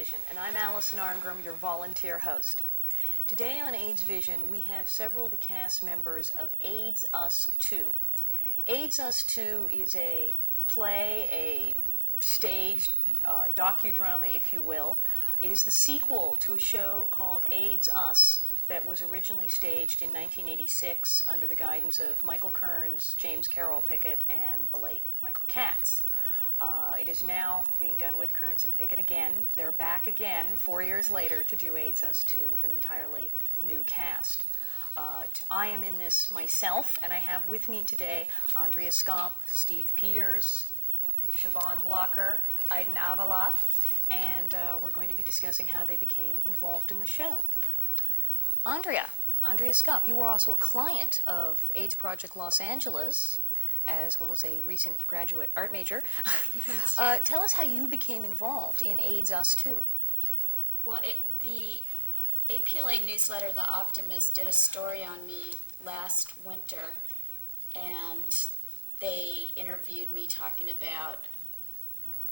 Vision, and I'm Allison Arngrim, your volunteer host. Today on AIDS Vision, we have several of the cast members of AIDS Us 2. AIDS Us 2 is a play, a staged docudrama, if you will. It is the sequel to a show called AIDS Us that was originally staged in 1986 under the guidance of Michael Kearns, James Carroll Pickett, and the late Michael Katz. It is now being done with Kearns and Pickett again. They're back again 4 years later to do AIDS Us 2 with an entirely new cast. I am in this myself, and I have with me today Andrea Skop, Steve Peters, Siobhan Blocker, Aiden Avala, and we're going to be discussing how they became involved in the show. Andrea Skop, you were also a client of AIDS Project Los Angeles, as well as a recent graduate art major. Tell us how you became involved in AIDS Us 2. Well, the APLA newsletter, The Optimist, did a story on me last winter, and they interviewed me talking about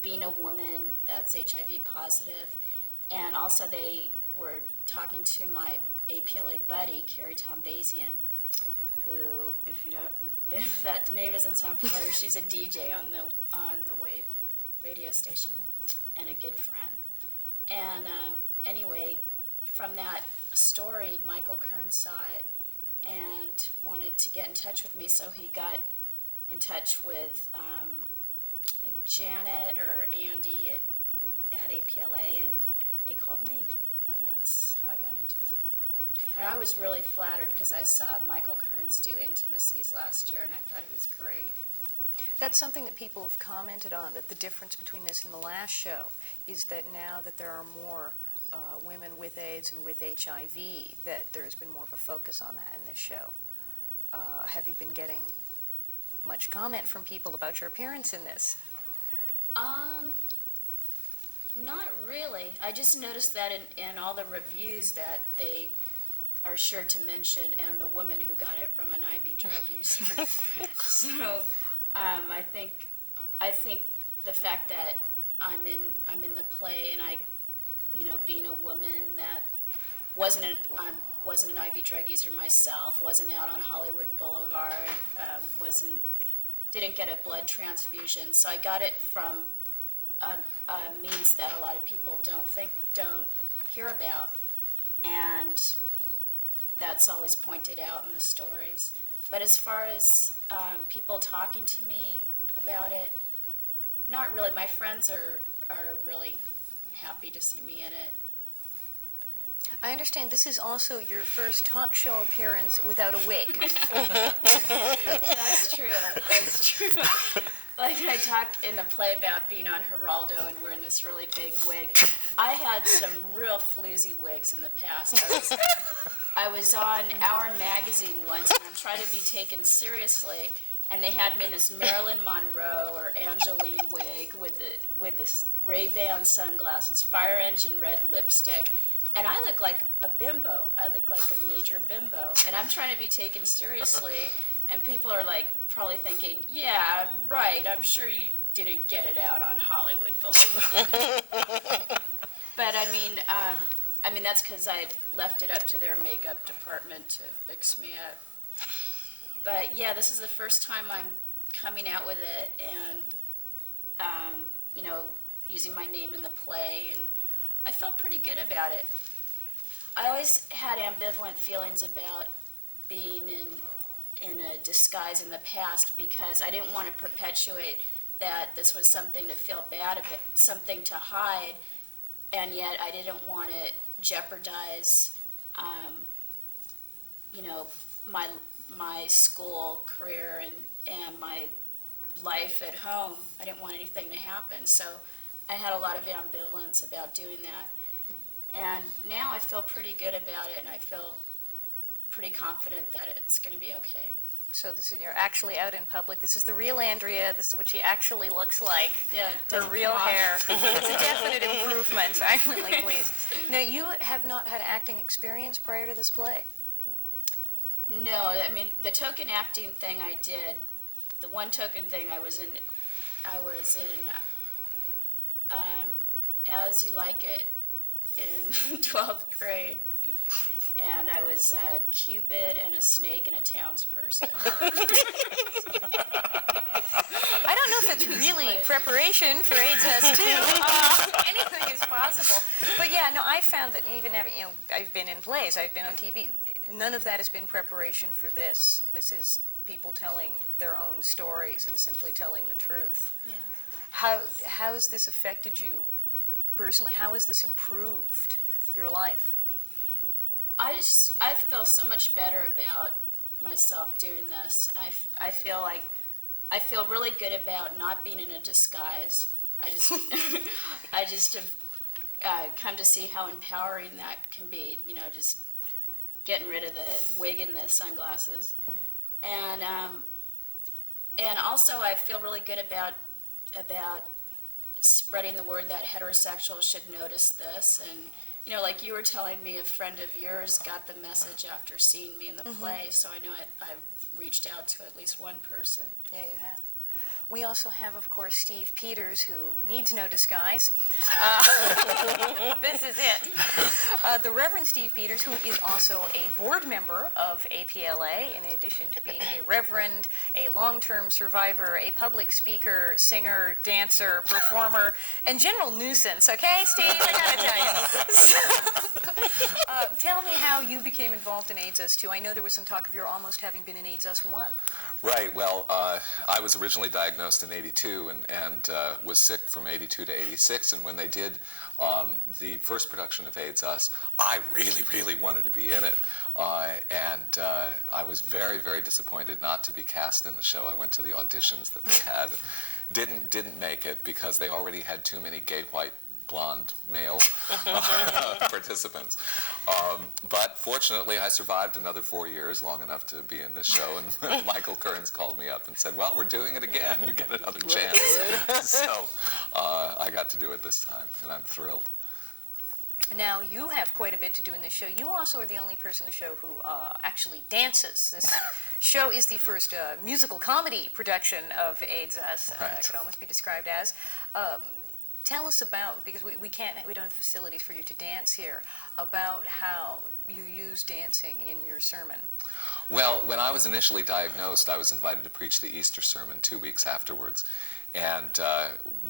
being a woman that's HIV positive, and also they were talking to my APLA buddy, Carrie Tombazian, who, if that name doesn't sound familiar, she's a DJ on the Wave radio station and a good friend. And anyway, from that story, Michael Kearns saw it and wanted to get in touch with me, so he got in touch with I think Janet or Andy at APLA, and they called me, and that's how I got into it. And I was really flattered because I saw Michael Kearns do Intimacies last year, and I thought he was great. That's something that people have commented on, that the difference between this and the last show is that now that there are more women with AIDS and with HIV, that there's been more of a focus on that in this show. Have you been getting much comment from people about your appearance in this? Not really. I just noticed that in all the reviews that they are sure to mention, and the woman who got it from an IV drug user. So I think the fact that I'm in the play, and I, being a woman that wasn't an IV drug user myself, wasn't out on Hollywood Boulevard, didn't get a blood transfusion, so I got it from a means that a lot of people don't hear about, and that's always pointed out in the stories. But as far as people talking to me about it, not really. My friends are really happy to see me in it. I understand this is also your first talk show appearance without a wig. That's true. Like I talk in the play about being on Geraldo and wearing this really big wig. I had some real floozy wigs in the past. I was on Our Magazine once, and I'm trying to be taken seriously, and they had me in this Marilyn Monroe or Angeline wig with the Ray-Ban sunglasses, fire engine red lipstick, and I look like a bimbo. I look like a major bimbo, and I'm trying to be taken seriously, and people are like probably thinking, yeah, right, I'm sure you didn't get it out on Hollywood Boulevard. But I mean that's because I left it up to their makeup department to fix me up. But yeah, this is the first time I'm coming out with it, and using my name in the play, and I felt pretty good about it. I always had ambivalent feelings about being in a disguise in the past, because I didn't want to perpetuate that this was something to feel bad about, something to hide, and yet I didn't want to jeopardize, my school career and my life at home. I didn't want anything to happen, so I had a lot of ambivalence about doing that. And now I feel pretty good about it, and I feel pretty confident that it's going to be okay. So you're actually out in public. This is the real Andrea. This is what she actually looks like. Yeah, her real hair. It's a definite improvement. I'm really pleased. Now, you have not had acting experience prior to this play. No, I mean, the token acting thing I did, the one token thing I was in As You Like It, in 12th grade. And I was a Cupid and a snake and a townsperson. I don't know if it's really preparation for AIDS Us too. Anything is possible. But yeah, no, I found that even having, I've been in plays, I've been on TV, none of that has been preparation for this. This is people telling their own stories and simply telling the truth. Yeah. How has this affected you personally? How has this improved your life? I feel so much better about myself doing this. I feel really good about not being in a disguise. I just have come to see how empowering that can be. Just getting rid of the wig and the sunglasses, and also I feel really good about spreading the word that heterosexuals should notice this. And like you were telling me, a friend of yours got the message after seeing me in the play, so I know I've reached out to at least one person. Yeah, you have. We also have, of course, Steve Peters, who needs no disguise. This is it. The Reverend Steve Peters, who is also a board member of APLA, in addition to being a reverend, a long-term survivor, a public speaker, singer, dancer, performer, and general nuisance. Okay, Steve, I gotta tell you. Tell me how you became involved in AIDS Us 2. I know there was some talk of your almost having been in AIDS Us 1. Right. Well, I was originally diagnosed in '82 and was sick from '82 to '86. And when they did the first production of AIDS Us, I really, really wanted to be in it. And I was very, very disappointed not to be cast in the show. I went to the auditions that they had and didn't make it because they already had too many gay white blonde male participants. But fortunately, I survived another 4 years, long enough to be in this show. And Michael Kearns called me up and said, well, we're doing it again. You get another chance. So I got to do it this time, and I'm thrilled. Now, you have quite a bit to do in this show. You also are the only person in the show who actually dances. This show is the first musical comedy production of AIDS Us, Right. it could almost be described as. Tell us about, because we don't have facilities for you to dance here, about how you use dancing in your sermon. Well, when I was initially diagnosed, I was invited to preach the Easter sermon 2 weeks afterwards. And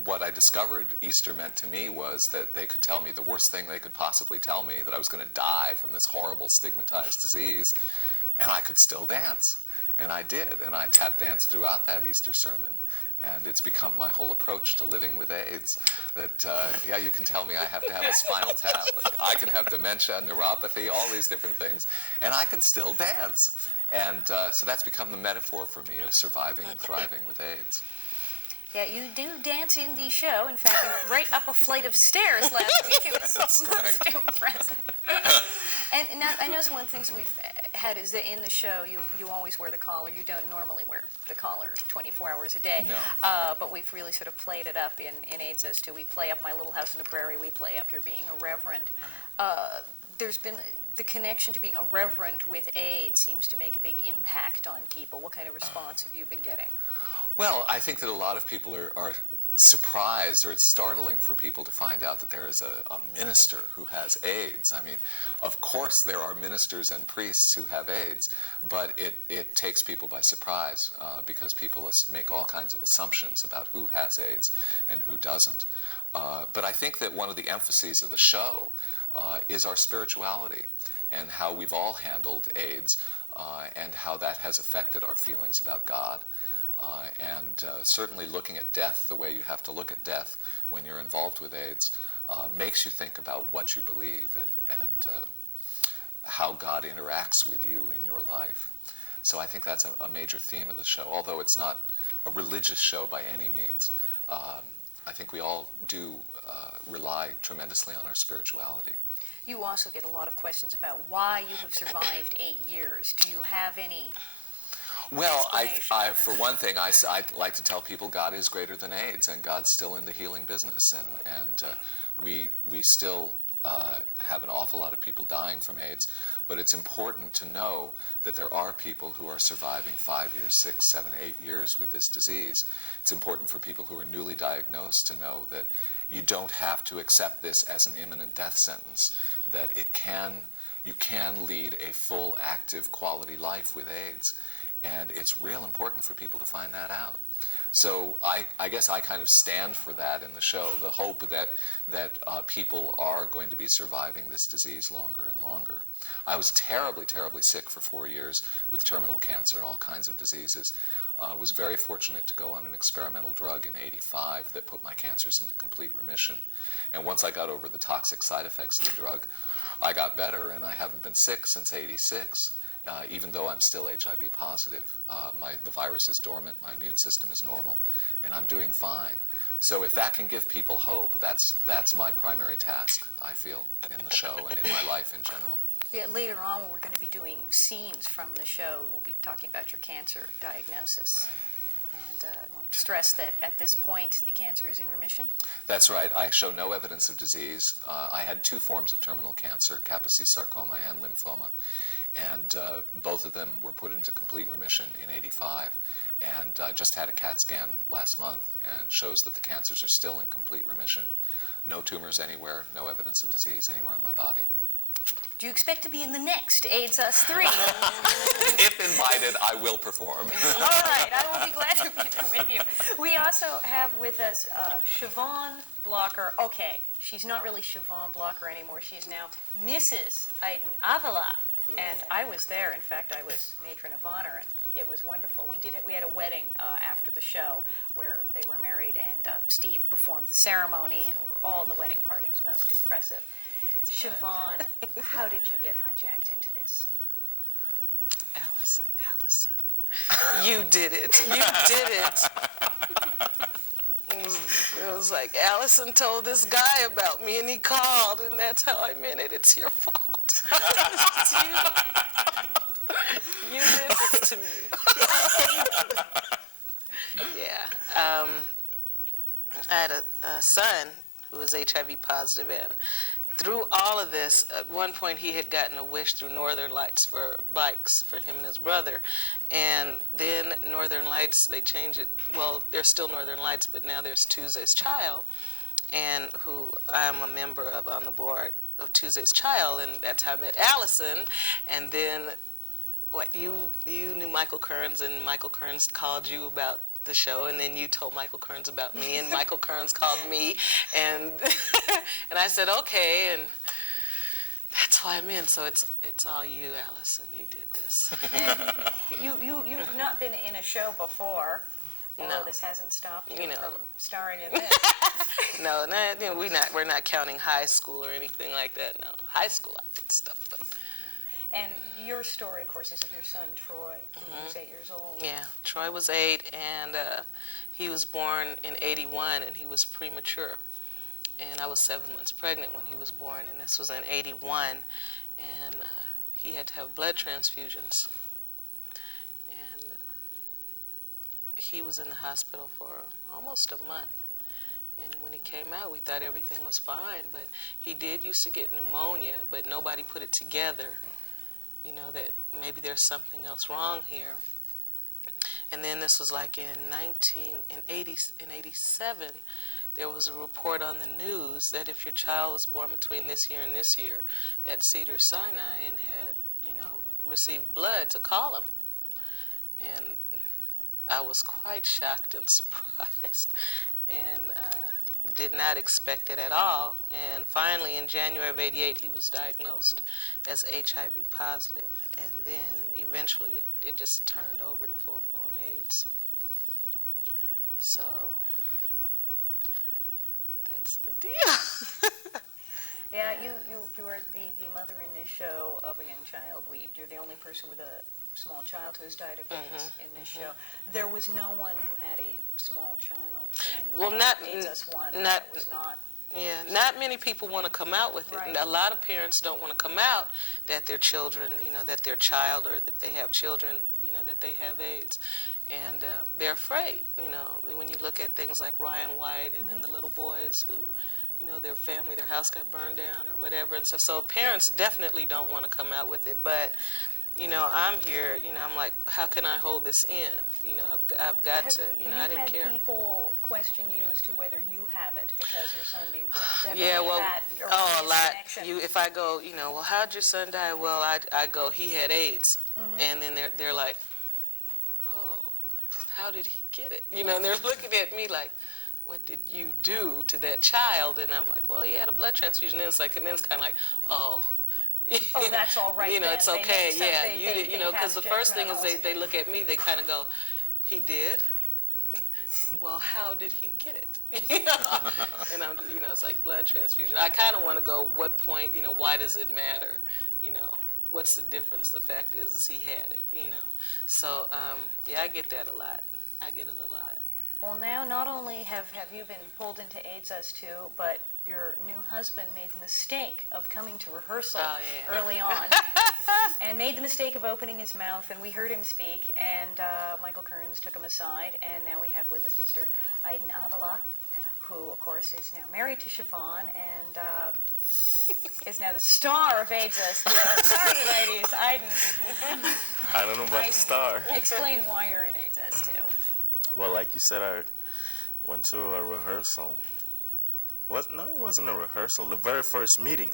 what I discovered Easter meant to me was that they could tell me the worst thing they could possibly tell me, that I was going to die from this horrible stigmatized disease, and I could still dance. And I did, and I tap danced throughout that Easter sermon. And it's become my whole approach to living with AIDS. That, yeah, you can tell me I have to have a spinal tap. I can have dementia, neuropathy, all these different things. And I can still dance. And so that's become the metaphor for me of surviving and thriving with AIDS. Yeah, you do dance in the show. In fact, right up a flight of stairs last week. It was most impressive. And now, I know one of the things we've had is that in the show, you always wear the collar. You don't normally wear the collar 24 hours a day. No. But we've really sort of played it up in AIDS Us 2. We play up My Little House on the Prairie. We play up your being a reverend. There's been the connection to being a reverend with AIDS seems to make a big impact on people. What kind of response have you been getting? Well, I think that a lot of people are surprised, or it's startling for people to find out that there is a minister who has AIDS. I mean, of course there are ministers and priests who have AIDS, but it takes people by surprise because people make all kinds of assumptions about who has AIDS and who doesn't. But I think that one of the emphases of the show is our spirituality and how we've all handled AIDS and how that has affected our feelings about God. And certainly looking at death the way you have to look at death when you're involved with AIDS makes you think about what you believe and how God interacts with you in your life. So I think that's a major theme of the show. Although it's not a religious show by any means, I think we all do rely tremendously on our spirituality. You also get a lot of questions about why you have survived 8 years. Do you have any? Well, for one thing, I like to tell people God is greater than AIDS, and God's still in the healing business, and we still have an awful lot of people dying from AIDS, but it's important to know that there are people who are surviving 5 years, 6, 7, 8 years with this disease. It's important for people who are newly diagnosed to know that you don't have to accept this as an imminent death sentence, that you can lead a full, active, quality life with AIDS. And it's real important for people to find that out. So I guess I kind of stand for that in the show, the hope that people are going to be surviving this disease longer and longer. I was terribly, terribly sick for 4 years with terminal cancer and all kinds of diseases. Was very fortunate to go on an experimental drug in '85 that put my cancers into complete remission. And once I got over the toxic side effects of the drug, I got better, and I haven't been sick since '86. Even though I'm still HIV positive. The virus is dormant, my immune system is normal, and I'm doing fine. So if that can give people hope, that's my primary task, I feel, in the show and in my life in general. Yeah, later on, we're going to be doing scenes from the show. We'll be talking about your cancer diagnosis. Right. And I'll stress that at this point, the cancer is in remission. That's right. I show no evidence of disease. I had 2 forms of terminal cancer, Kaposi sarcoma and lymphoma. And both of them were put into complete remission in '85. And I just had a CAT scan last month and shows that the cancers are still in complete remission. No tumors anywhere, no evidence of disease anywhere in my body. Do you expect to be in the next AIDS Us 3? If invited, I will perform. All right, I will be glad to be there with you. We also have with us Siobhan Blocker. Okay, she's not really Siobhan Blocker anymore. She is now Mrs. Aiden Avila. Yeah. And I was there. In fact, I was matron of honor, and it was wonderful. We had a wedding after the show where they were married, and Steve performed the ceremony, and we were all in the wedding party. It was most impressive. Siobhan, how did you get hijacked into this? Allison, you did it. You did it. It was like Allison told this guy about me, and he called, and that's how I meant it. It's your fault. It's you. You did this to me. Yeah. I had a son who was HIV positive, and through all of this, at one point he had gotten a wish through Northern Lights for bikes for him and his brother. And then Northern Lights, they changed it. Well, there's still Northern Lights, but now there's Tuesday's Child, and who I'm a member of on the board of Tuesday's Child, and that's how I met Allison. And then you knew Michael Kearns, and Michael Kearns called you about the show, and then you told Michael Kearns about me, and Michael Kearns called me, and and I said okay, and that's why I'm in. So it's all you, Allison. You did this. And you've not been in a show before. Although No. this hasn't stopped you, You know. from starring in this. No, we're not counting high school or anything like that. No, high school I did stuff, but And your story, of course, is of your son, Troy, who was 8 years old. yeah, Troy was 8, and he was born in '81, and he was premature. And I was 7 months pregnant when he was born, and this was in '81, and he had to have blood transfusions. And he was in the hospital for almost a month. And when he came out, we thought everything was fine, but he did used to get pneumonia, but nobody put it together, you know, that maybe there's something else wrong here. And then this was like in 87, there was a report on the news that if your child was born between this year and this year at Cedars-Sinai and had, you know, received blood, to call him. And I was quite shocked and surprised, and did not expect it at all. And finally, in January of '88, he was diagnosed as HIV positive, and then eventually it just turned over to full-blown AIDS. So that's the deal. Yeah, you are the mother in this show of a young child. You're the only person with a small child who has died of AIDS in this show. There was no one who had a small child in Well, not- AIDS Us 1. not- That was not. Yeah, not many people want to come out with it. Right. A lot of parents don't want to come out that their children, you know, that their child or that they have children, you know, that they have AIDS. And they're afraid, you know, when you look at things like Ryan White and then the little boys who their family, their house got burned down or whatever. And so parents definitely don't want to come out with it. But, I'm here, I'm like, how can I hold this in? I've got to, I didn't care. Have people question you as to whether you have it because your son being burned? Yeah, well, a lot. Connection? If I go, well, how'd your son die? Well, I go, he had AIDS. And then they're like, oh, how did he get it? And they're looking at me like, what did you do to that child? And I'm like, well, he had a blood transfusion. And it's kind of like, oh. Oh, that's all right. It's okay. They because the first thing is judgment they look at me, they kind of go, he did? Well, how did he get it? And I'm, it's like blood transfusion. I kind of want to go, what point, why does it matter? What's the difference? The fact is he had it, So, I get that a lot. I get it a lot. Well, now not only have you been pulled into AIDS Us Too, but your new husband made the mistake of coming to rehearsal early on and made the mistake of opening his mouth, and we heard him speak, and Michael Kearns took him aside, and now we have with us Mr. Aiden Avila, who, of course, is now married to Siobhan and is now the star of AIDS Us Too. Sorry, ladies. Aiden. I don't know about the star. Explain why you're in AIDS Us Too. Well, like you said, I went to a rehearsal. No, it wasn't a rehearsal. The very first meeting.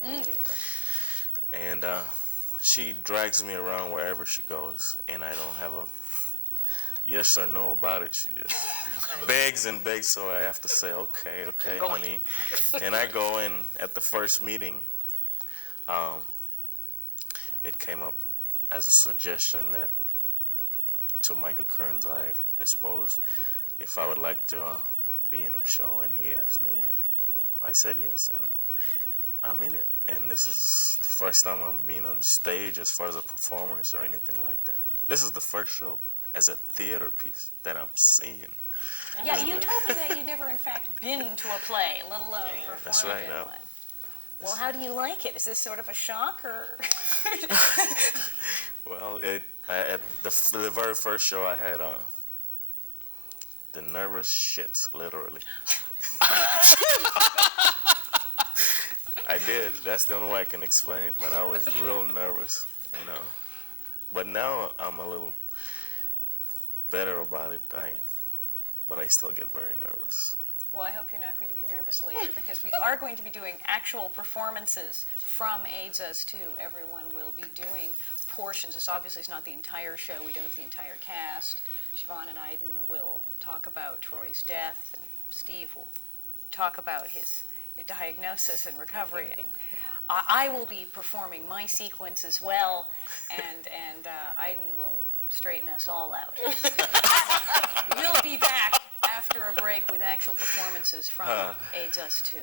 And she drags me around wherever she goes, and I don't have a yes or no about it. She just begs and begs, so I have to say, okay, honey. And I go in at the first meeting. It came up as a suggestion that to Michael Kearns, I suppose, if I would like to be in the show, and he asked me, and I said yes, and I'm in it. And this is the first time I'm being on stage as far as a performance or anything like that. This is the first show as a theater piece that I'm seeing. Yeah, you told me that you'd never, in fact, been to a play, let alone performed That's right, in no. one. Well, how do you like it? Is this sort of a shock, or? Well, at the very first show, I had the nervous shits, literally. I did. That's the only way I can explain it. But I was real nervous, But now I'm a little better about it. But I still get very nervous. Well, I hope you're not going to be nervous later, because we are going to be doing actual performances from AIDS Us Too. Everyone will be doing portions. This obviously is not the entire show. We don't have the entire cast. Siobhan and Aiden will talk about Troy's death, and Steve will talk about his diagnosis and recovery. And I will be performing my sequence as well, and Aiden will straighten us all out. We'll be back after a break with actual performances from AIDS Us Too.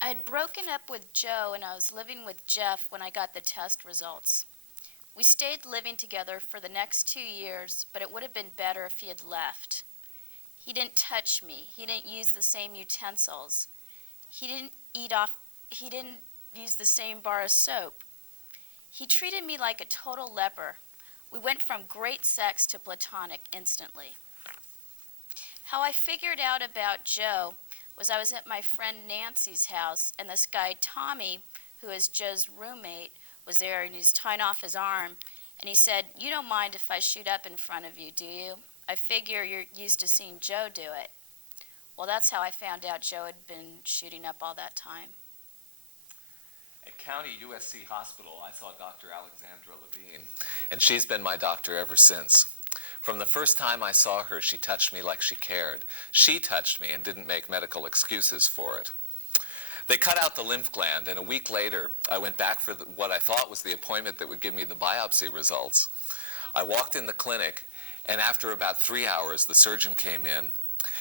I'd broken up with Joe and I was living with Jeff when I got the test results. We stayed living together for the next 2 years, but it would have been better if he had left. He didn't touch me. He didn't use the same utensils. He didn't use the same bar of soap. He treated me like a total leper. We went from great sex to platonic instantly. How I figured out about Joe was I was at my friend Nancy's house, and this guy Tommy, who is Joe's roommate, was there, and he was tying off his arm, and he said, "You don't mind if I shoot up in front of you, do you? I figure you're used to seeing Joe do it." Well, that's how I found out Joe had been shooting up all that time. At County USC Hospital, I saw Dr. Alexandra Levine, and she's been my doctor ever since. From the first time I saw her, she touched me like she cared. She touched me and didn't make medical excuses for it. They cut out the lymph gland, and a week later, I went back for what I thought was the appointment that would give me the biopsy results. I walked in the clinic, and after about 3 hours, the surgeon came in.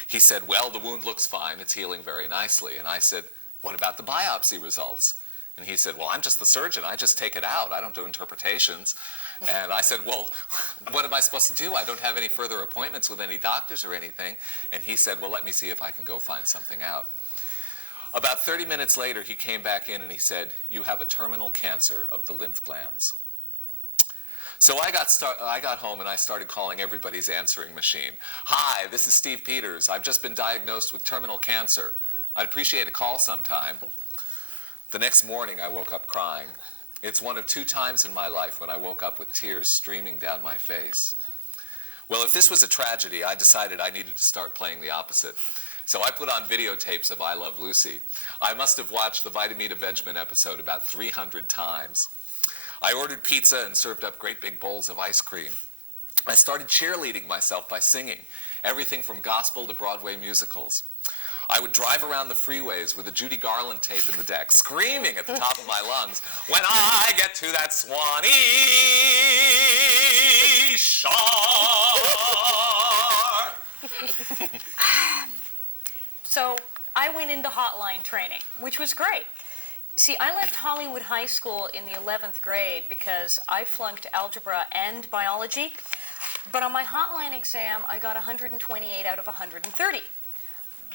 He said, "Well, the wound looks fine. It's healing very nicely." And I said, "What about the biopsy results?" And he said, "Well, I'm just the surgeon. I just take it out. I don't do interpretations." And I said, "Well, what am I supposed to do? I don't have any further appointments with any doctors or anything." And he said, "Well, let me see if I can go find something out." About 30 minutes later, he came back in and he said, "You have a terminal cancer of the lymph glands." So I got home and I started calling everybody's answering machine. "Hi, this is Steve Peters. I've just been diagnosed with terminal cancer. I'd appreciate a call sometime." The next morning, I woke up crying. It's one of 2 times in my life when I woke up with tears streaming down my face. Well, if this was a tragedy, I decided I needed to start playing the opposite. So I put on videotapes of I Love Lucy. I must have watched the Vitamita Vegemin episode about 300 times. I ordered pizza and served up great big bowls of ice cream. I started cheerleading myself by singing, everything from gospel to Broadway musicals. I would drive around the freeways with a Judy Garland tape in the deck, screaming at the top of my lungs, "When I get to that Swanee shore." So I went into hotline training, which was great. See, I left Hollywood High School in the 11th grade because I flunked algebra and biology. But on my hotline exam, I got 128 out of 130.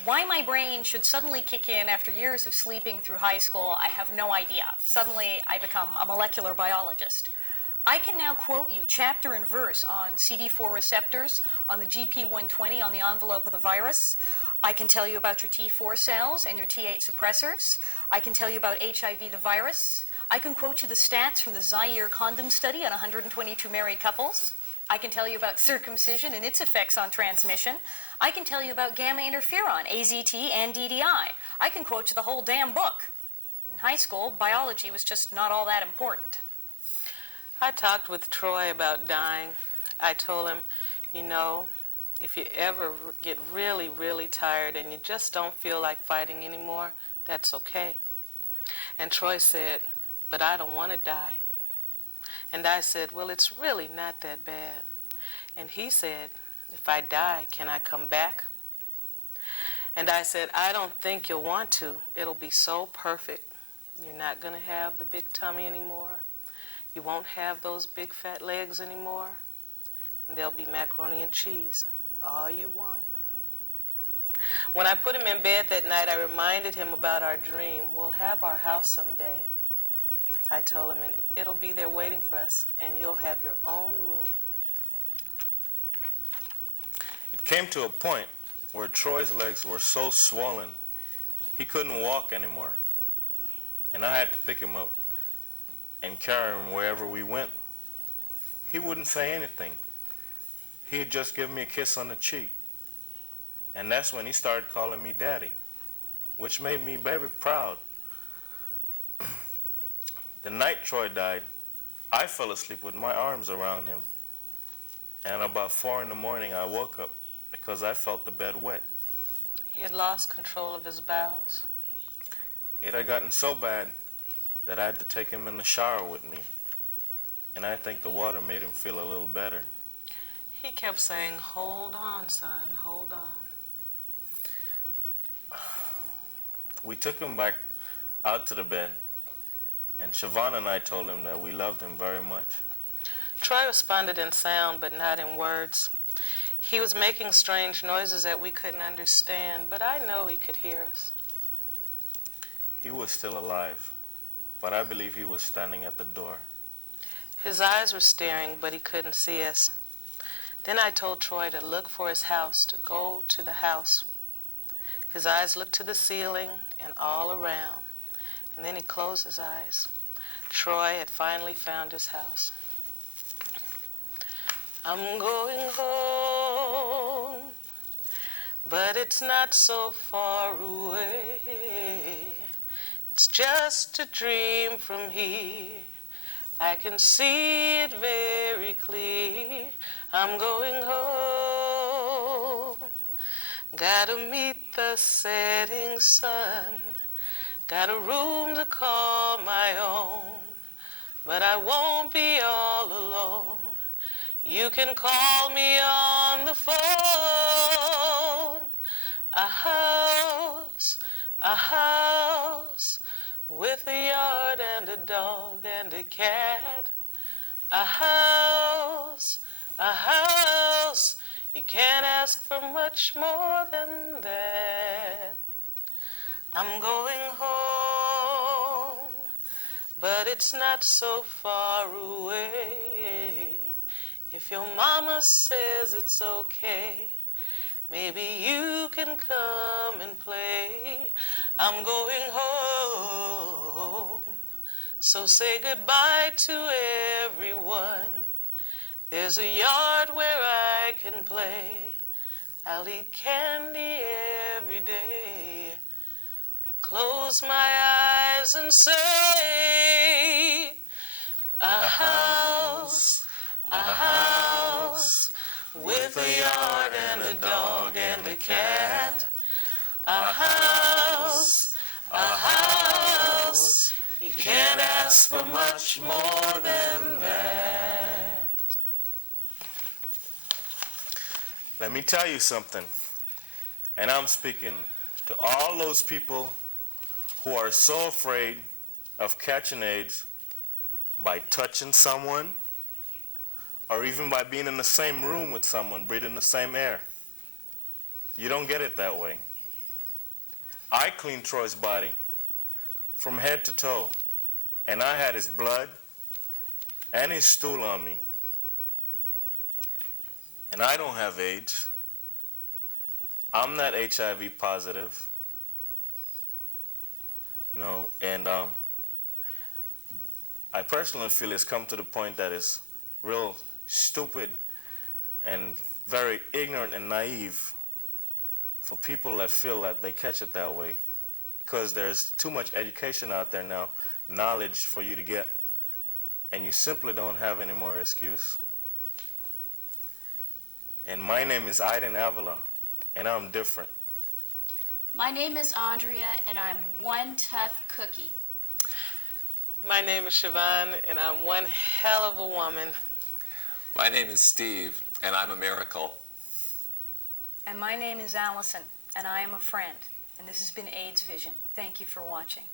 Why my brain should suddenly kick in after years of sleeping through high school, I have no idea. Suddenly, I become a molecular biologist. I can now quote you chapter and verse on CD4 receptors, on the GP120 on the envelope of the virus. I can tell you about your T4 cells and your T8 suppressors. I can tell you about HIV the virus. I can quote you the stats from the Zaire condom study on 122 married couples. I can tell you about circumcision and its effects on transmission. I can tell you about gamma interferon, AZT, and DDI. I can quote you the whole damn book. In high school, biology was just not all that important. I talked with Troy about dying. I told him, you know, if you ever get really, really tired and you just don't feel like fighting anymore, that's okay. And Troy said, "But I don't want to die." And I said, "Well, it's really not that bad." And he said, "If I die, can I come back?" And I said, "I don't think you'll want to. It'll be so perfect. You're not going to have the big tummy anymore. You won't have those big fat legs anymore. And there'll be macaroni and cheese. All you want." When I put him in bed that night, I reminded him about our dream. We'll have our house someday. I told him, and it'll be there waiting for us, and you'll have your own room. It came to a point where Troy's legs were so swollen, he couldn't walk anymore. And I had to pick him up and carry him wherever we went. He wouldn't say anything. He'd just give me a kiss on the cheek. And that's when he started calling me Daddy, which made me very proud. The night Troy died, I fell asleep with my arms around him. And about 4 in the morning, I woke up because I felt the bed wet. He had lost control of his bowels. It had gotten so bad that I had to take him in the shower with me. And I think the water made him feel a little better. He kept saying, "Hold on, son, hold on." We took him back out to the bed, and Siobhan and I told him that we loved him very much. Troy responded in sound, but not in words. He was making strange noises that we couldn't understand, but I know he could hear us. He was still alive, but I believe he was standing at the door. His eyes were staring, but he couldn't see us. Then I told Troy to look for his house, to go to the house. His eyes looked to the ceiling and all around, and then he closed his eyes. Troy had finally found his house. "I'm going home, but it's not so far away. It's just a dream from here. I can see it very clear. I'm going home. Gotta meet the setting sun. Got a room to call my own. But I won't be all alone. You can call me on the phone. A house with a yard and a dog and a cat. A house, you can't ask for much more than that. I'm going home, but it's not so far away. If your mama says it's okay, maybe you can come and play. I'm going home, so say goodbye to everyone. There's a yard where I can play. I'll eat candy every day. I close my eyes and say, a house with a yard and a dog and a cat. A house, you can't ask for much more than that. Let me tell you something, and I'm speaking to all those people who are so afraid of catching AIDS by touching someone or even by being in the same room with someone, breathing the same air. You don't get it that way. I cleaned Troy's body from head to toe, and I had his blood and his stool on me. And I don't have AIDS. I'm not HIV positive. No, and I personally feel it's come to the point that it's real stupid and very ignorant and naive for people that feel that they catch it that way, because there's too much education out there now, knowledge for you to get, and you simply don't have any more excuse. And my name is Aiden Avila, and I'm different. My name is Andrea, and I'm one tough cookie. My name is Siobhan, and I'm one hell of a woman. My name is Steve, and I'm a miracle. And my name is Allison, and I am a friend. And this has been AIDS Vision. Thank you for watching.